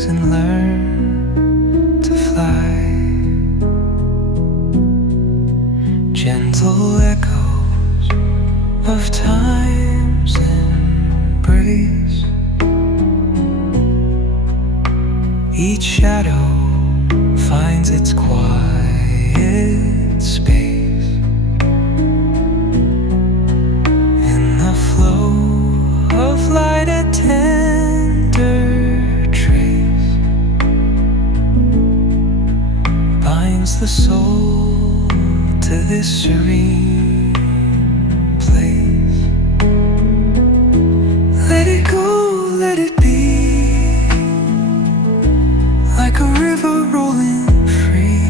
wings and learn to fly. Gentle echoes of time's embrace. Each shadow finds its quiet space. In the flow of light, a tender trace binds the soul to this serene place. Let it go, let it be, like a river rolling free.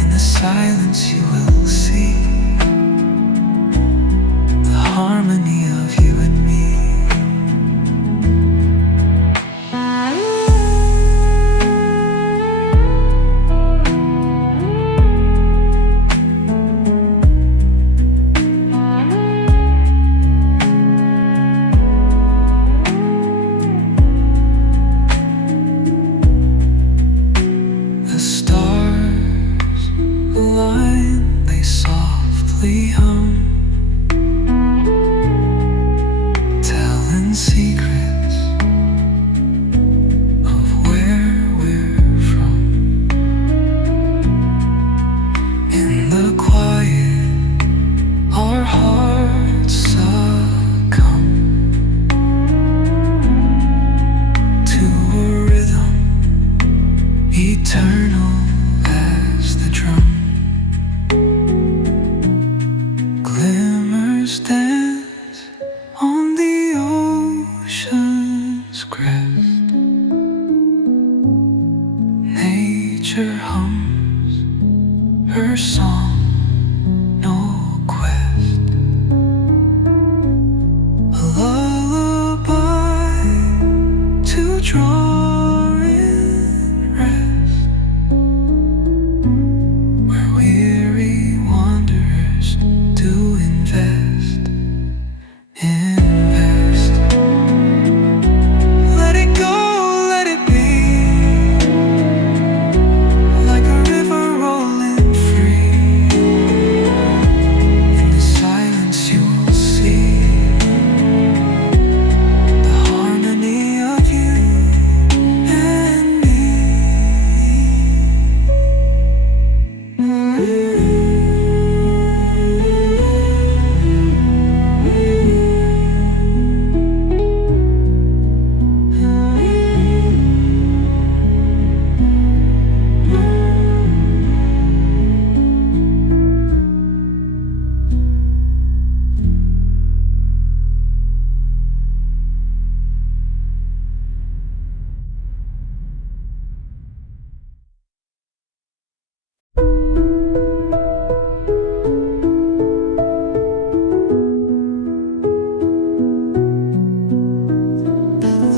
In the silence you will see the harmony of you and me. The stars align, they softly hum, telling secrets of where we're from. In the quiet, our hearts succumb to a rhythm eternal as the drum. Glimmers dance on the ocean's crest. Nature hums her song, no quest. A lullaby to draw in rest, where weary wanderers do invest. Let it go, let it be, like a river rolling free. In the silence you will see the harmony of you and me.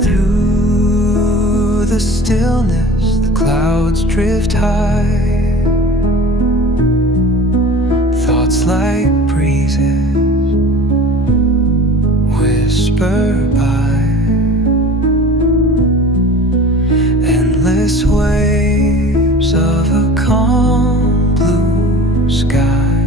Through the stillness, the clouds drift high. Thoughts like breezes whisper by. Endless waves of a calm blue sky,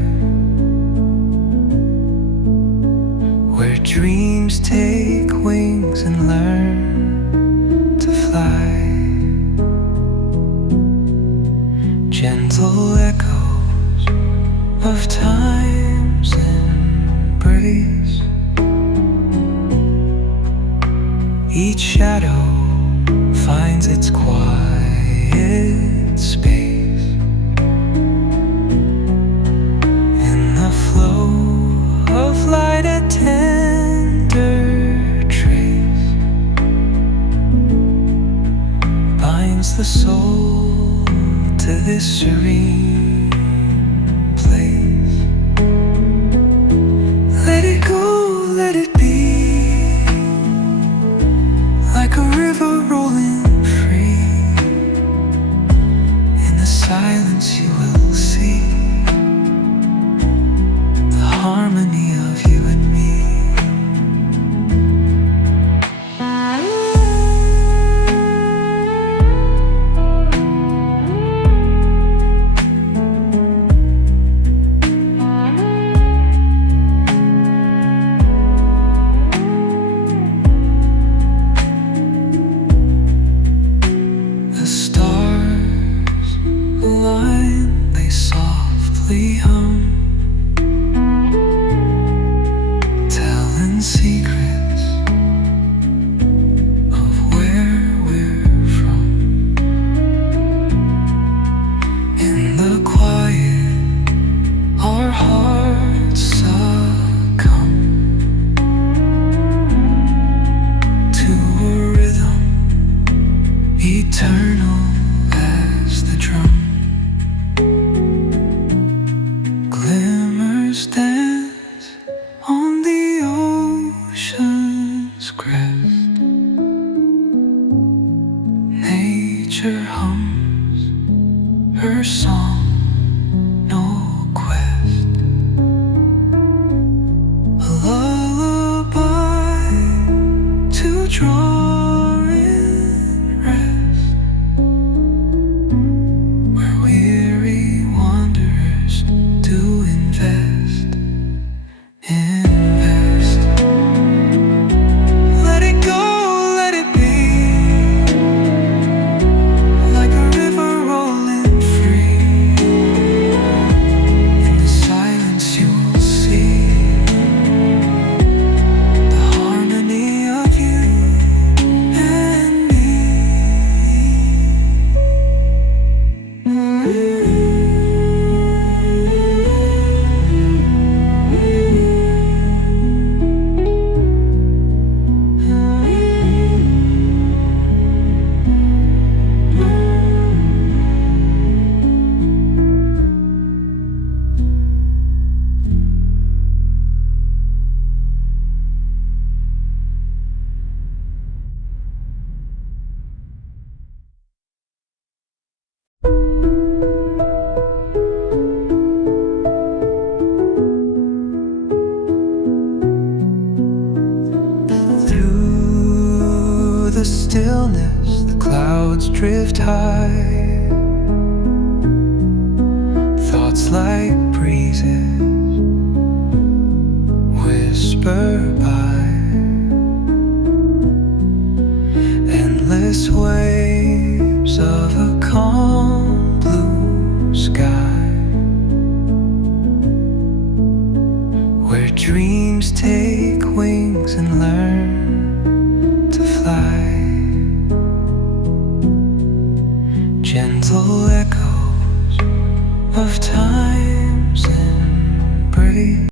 where dreams take wings and learn to fly. Gentle echoes of time's embrace. Each shadow finds its quiet space. In the flow of light, a tender trace binds the soul to this serene place. Let it go, let it be, like a river rolling free. In the silence you will see the harmony of you and me. drum, telling secrets of where we're from. In the quiet, our hearts succumb to a rhythm eternal as the drum. Glimmers dance on the ocean's crest. Nature hums her song, no quest. A lullaby to draw in rest, where weary wanderers do invest. Invest. Let it go, let it be, like a river rolling free. In the silence you will see the harmony of you and me. Through the stillness, the clouds drift high. Thoughts like breezes whisper by. Endless waves of a calm blue sky, where dreams take wings and learn